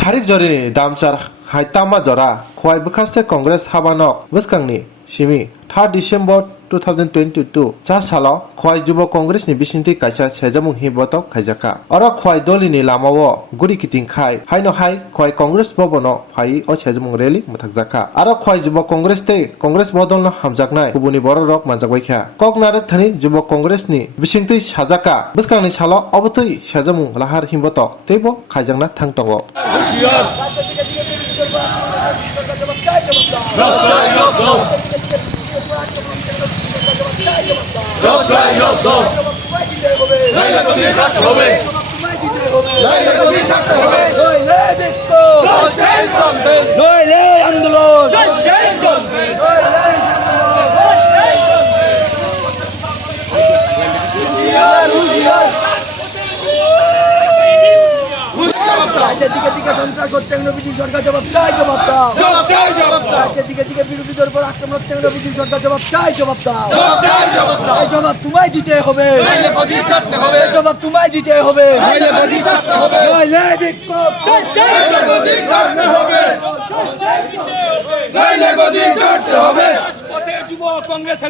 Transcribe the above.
Sarik jori damchar haitama jora khwai bwkhaste Congress habano bwskangni simi 3 December 2022 cha salo khwai Jubo Congress ni bisinti kaisa sejamung hibotok khaijaka oro khwai dolini lamao guri kiting khai haino hai khwai Congress bobono phai o sejamung rally muthakjaka aro khwai Jubo Congress te Congress bodol no hamjaknai kubuni boro rok manjakbai kha koknarak thani Jubo Congress ni bisinti sajaka bwskangni salo obotoi sejamung lahar hibotok tebo khaijakna thangtongo রাজ্যের দিকে দিকে সন্ত্রাস হচ্ছে BJP সরকার জবাব চাই জবাব দাও রাজ্যের দিকে দিকে বিরোধীদের উপর আক্রমণ হচ্ছে বিজেপি সরকার জবাব চাই জবাব দাও এই জবাব তোমায় দিতে হবে জবাব তোমায় দিতে হবে যুব কংগ্রেস